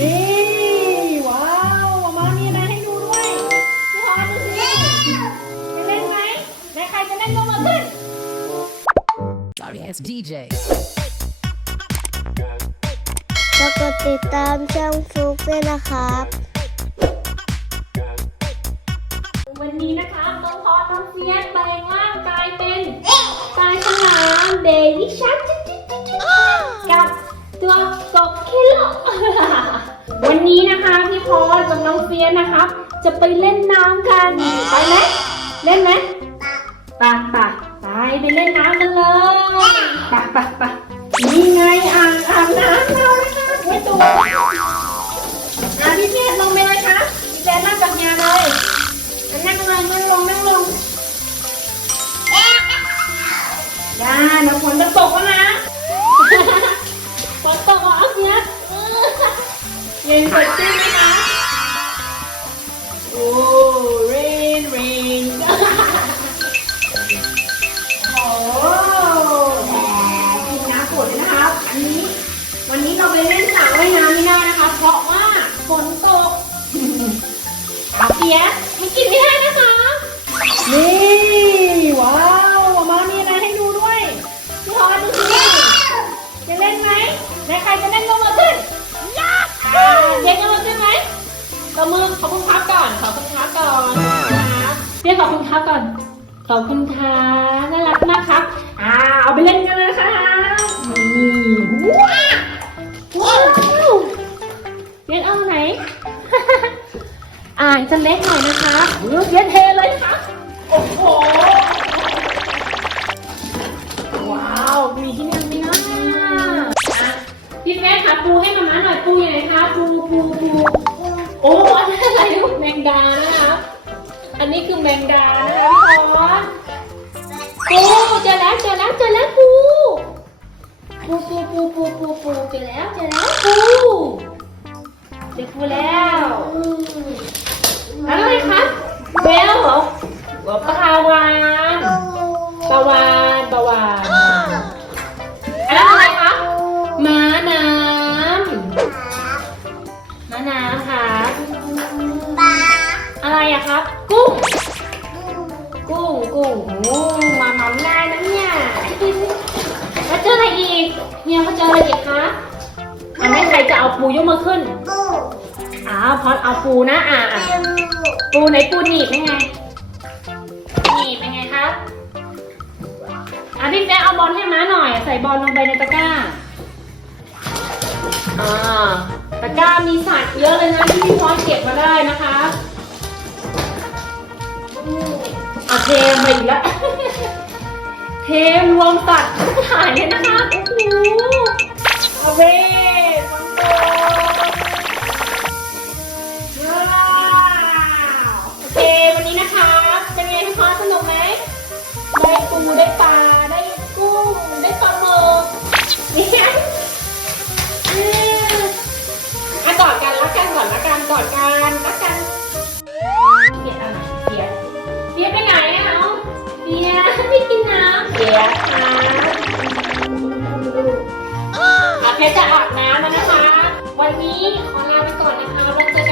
นี่ ว้าวมามีอะไรให้ดูด้วยพี่พรดูสิจะเล่นไหมในใครจะเล่นยกมือขึ้น Sorry, it's DJ. แล้วกดติดตามช่องฟลุกด้วยนะครับ วันนี้นะคะน้องพรน้องเฟียสแปลงร่างกายเป็นปลาฉลามเบบี้ชักกับตัวกบเคโล วันนี้นะคะพี่พรกับน้องเฟียสนะคะ จะไปเล่นน้ำกัน ไปไหมเล่นไหมไปไปไปไปเล่นน้ำกันเลยไปไปไปนี่ไงอ่างอ่างน้ำเรานะคะไว้ตัวอะพี่เฟียสลงไปเลยครับพี่เฟียสนั่งกับยาเลยนั่งลงนั่งลงนั่งลงย่าเดี๋ยวฝนจะตกแล้วนะ ย็นสดชื่นไหมคะโอ้ rain rain โอ้แหมกินน้ำฝนเลยนะครับ อันนี้ วันนี้เราไปเล่นสระว่ายน้ำไม่ได้นะคะ เพราะว่าฝนตกเปียกมันกินไม่ได้นะคะนี่ อบคุณครับก่อน ขอบคุณครับน่ารักมากครับอ่าเอาไปเล่นกันเลยนะคะนี่ว้าว้าวเรียนเอาไหน อ่างจะเล็กหน่อยนะคะเยอะเทเลยนะคะโอ้โห ว้าว มีที่นั่งไหมนะอะพี่แม่คะปูให้มาม่าหน่อยปูอยู่ไหนคะปูปูปูโอ้อะไรลูกแมงดา นี้คือแมงดานะคะพี่พรปูเจอแล้วเจอแล้วเจอแล้วปูปูปูปูปูปูปูเจอแล้วเจอแล้วปูเจอปูแล้วอะไรคะเบลเหรอปลาวานปลาวาน โอ้มาหม่ำได้นะเนี่ยแล้วเจออะไรอีกเนี่ยเขาเจออะไรอีกคะอันนี้ใครจะเอาปูยกมือขึ้นปูอ้าวพอดเอาปูนะอ่าอะปูไหนปูหนีบเป็นไงหนีบเป็นไงครับอะพี่แจ๊เอาบอลให้ม้าหน่อย ใส่บอลลงไปในตะกร้าอ่าตะกร้ามีสัตว์เยอะเลยนะที่พี่พอสเก็บมาได้นะคะ เทมาอีกแล้ว เทรวมสัตว์ถ่ายเลยนะคะโอ้โหโอเคฟังโตว้าวโอเควันนี้นะคะ เป็นไงคะสนุกไหมได้ปูได้ปลา เปียกไม่กินน้ำเปียกค่ะอาเพชรจะอาบน้ำแล้วนะคะ วันนี้ขอลาไปก่อนนะคะแล้วเจอกัน